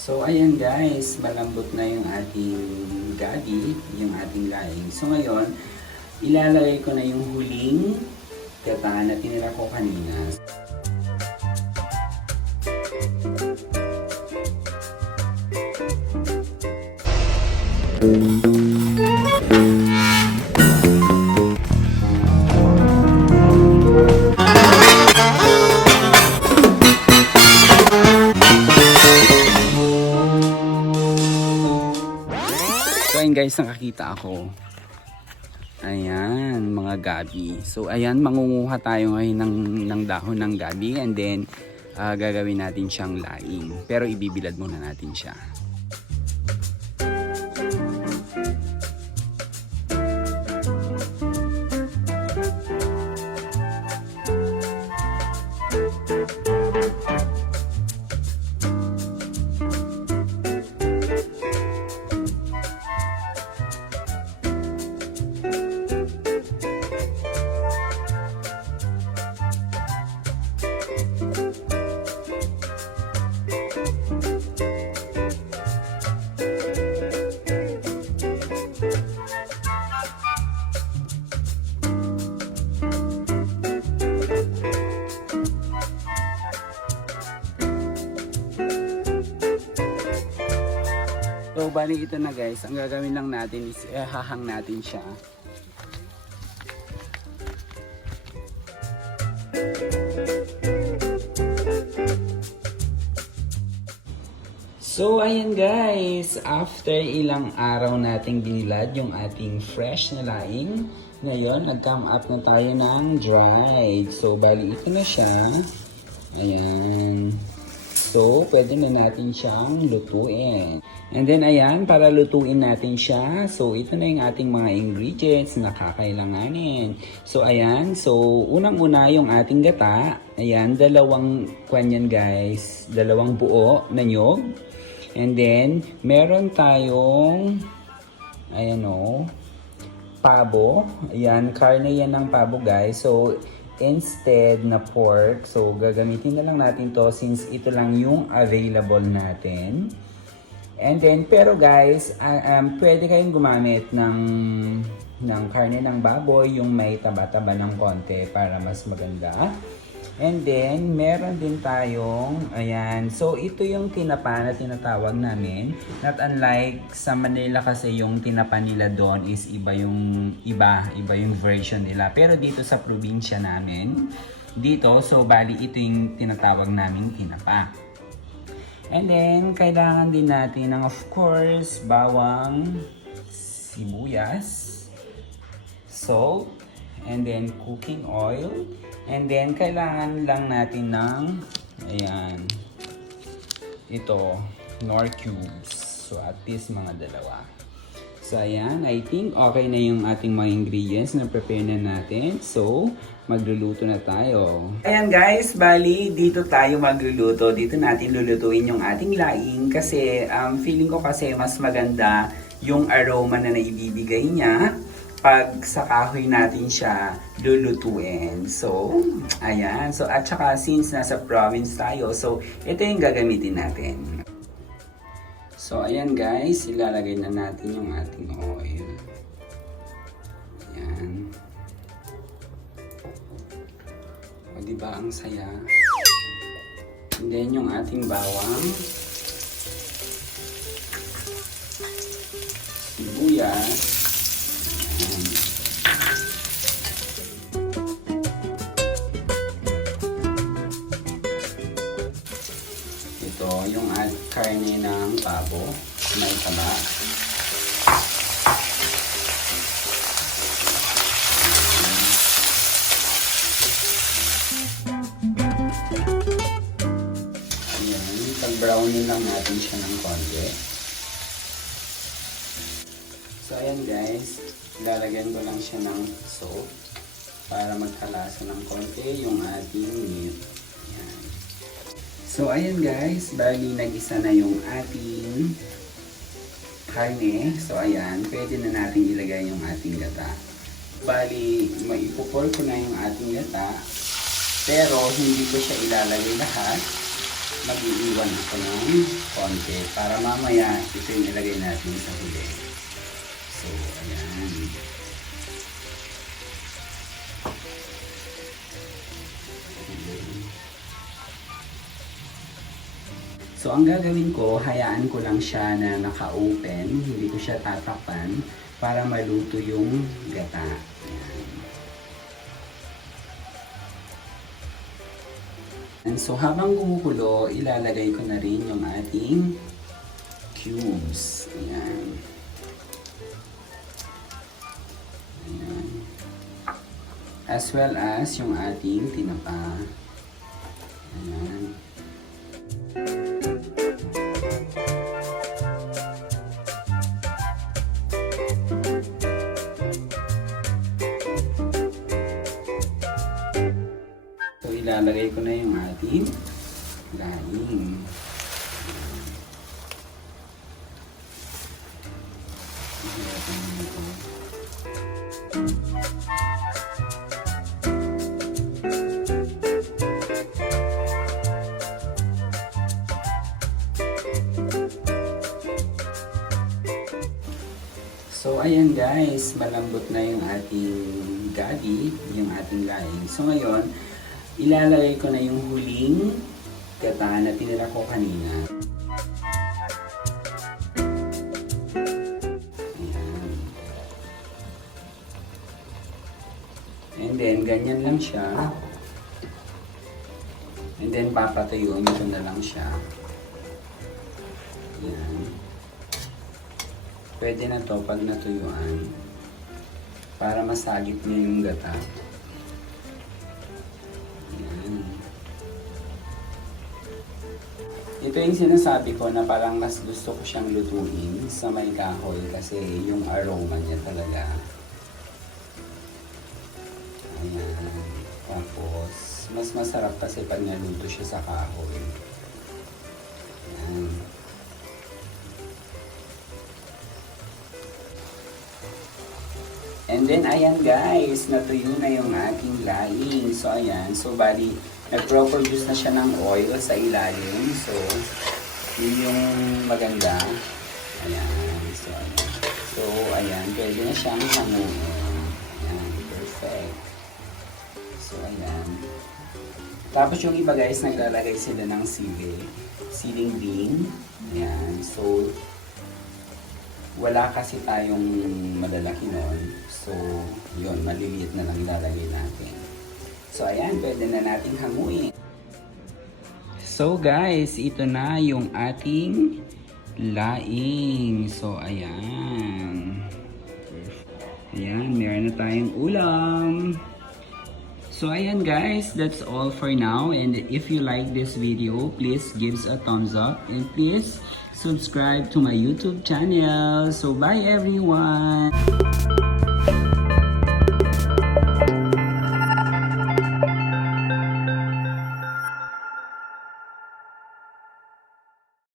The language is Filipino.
So ayan guys, malambot na yung ating gabi, yung ating laing. So ngayon, ilalagay ko na yung huling gata na tinira ko kanina. Ayan guys, nakakita ako. Ayan, mga gabi. So ayan, mangunguha tayo ngayon ng dahon ng gabi and then gagawin natin siyang laing. Pero ibibilad muna natin siya. So bali ito na guys, ang gagawin lang natin is hahang natin siya. So ayan guys, after ilang araw nating binilad yung ating fresh na laing, ngayon nag-come up na tayo ng dried. So bali ito na siya. Ayan. So pwede na natin siyang lutuin. And then ayan, para lutuin natin siya, so ito na yung ating mga ingredients na kakailanganin. So ayan, so unang-una yung ating gata. Ayan, dalawang kwan guys, dalawang buo na nyog. And then, meron tayong, ayan o, pabo. Ayan, karne yan ng pabo guys. So, instead na pork, so gagamitin na lang natin to since ito lang yung available natin. And then, pero guys, pwede kayong gumamit ng karne ng baboy, yung may taba-taba ng konti para mas maganda. And then, meron din tayong, ayan, so ito yung tinapa na tinatawag namin. Not unlike sa Manila kasi yung tinapa nila doon is iba yung version nila. Pero dito sa probinsya namin, dito, so bali ito yung tinatawag naming tinapa. And then, kailangan din natin ng of course, bawang, sibuyas, salt, and then cooking oil. And then, kailangan lang natin ng, ayan, ito, nor cubes. So, at least mga dalawa. So, ayan, I think okay na yung ating mga ingredients na prepare na natin. So, magluluto na tayo. Ayan guys, bali dito tayo magluluto. Dito natin lulutuin yung ating laing kasi feeling ko kasi mas maganda yung aroma na naibibigay niya pag sa kahoy natin siya lulutuin. So, ayan. So, at saka since nasa province tayo, so ito yung gagamitin natin. So, ayan guys, ilalagay na natin yung ating oil. Ayan. O, diba ang saya? And then yung ating bawang, sibuyas, ayan. Ito yung karne ng pabo, may taba. Brownin lang natin siya ng konti. So ayan guys, lalagyan ko lang siya ng salt para magkalasa ng konti yung ating meat. Ayan. So ayan guys, bali nag-isa na yung ating karne. So ayan, pwede na natin ilagay yung ating gata. Bali, maipupor ko na yung ating gata, pero hindi ko siya ilalagay lahat. mag-iiwan ako ng konti para mamaya ito yung ilagay natin sa huli. So, ayan. So, ang gagawin ko, hayaan ko lang siya na naka-open. Hindi ko siya tatakpan para maluto yung gata. Ayan. And so, habang gumukulo, ilalagay ko na rin yung ating cubes. Ayan. Ayan. As well as yung ating tinapa. Ayan. Ilalagay ko na yung ating laing. So ayan guys, malambot na yung ating gabi, yung ating laing. So ngayon, ilalagay ko na yung huling gata na tinira ko kanina. Ayan. And then, ganyan lang siya. And then, papatuyuin ko na lang siya. Ayan. Pwede na to pag natuyuan. Para masagip niya yung gata. Ito yung sinasabi ko na parang mas gusto ko siyang lutuin sa may kahoy kasi yung aroma niya talaga. Ayan. Tapos, mas masarap kasi pag naluto siya sa kahoy. Ayan. And then, ayan guys, natuyo na yung ating laing. So, ayan. So, bali, nag-produce na siya ng oil sa ilalim. So, yun yung maganda. Ayan. So, ayan. So, ayan. Pwede na siyang hanguin. Ayan. Perfect. So, ayan. Tapos yung iba guys, naglalagay sila ng siling bean. Ayan. So, wala kasi tayong malalaki nun. So, yun. Maliliit na lang ilalagay natin. So, ayan, pwede na natin hanguin. So, guys, ito na yung ating laing. So, ayan. Ayan, meron na tayong ulam. So, ayan guys, that's all for now. And if you like this video, please give us a thumbs up. And please subscribe to my YouTube channel. So, bye everyone!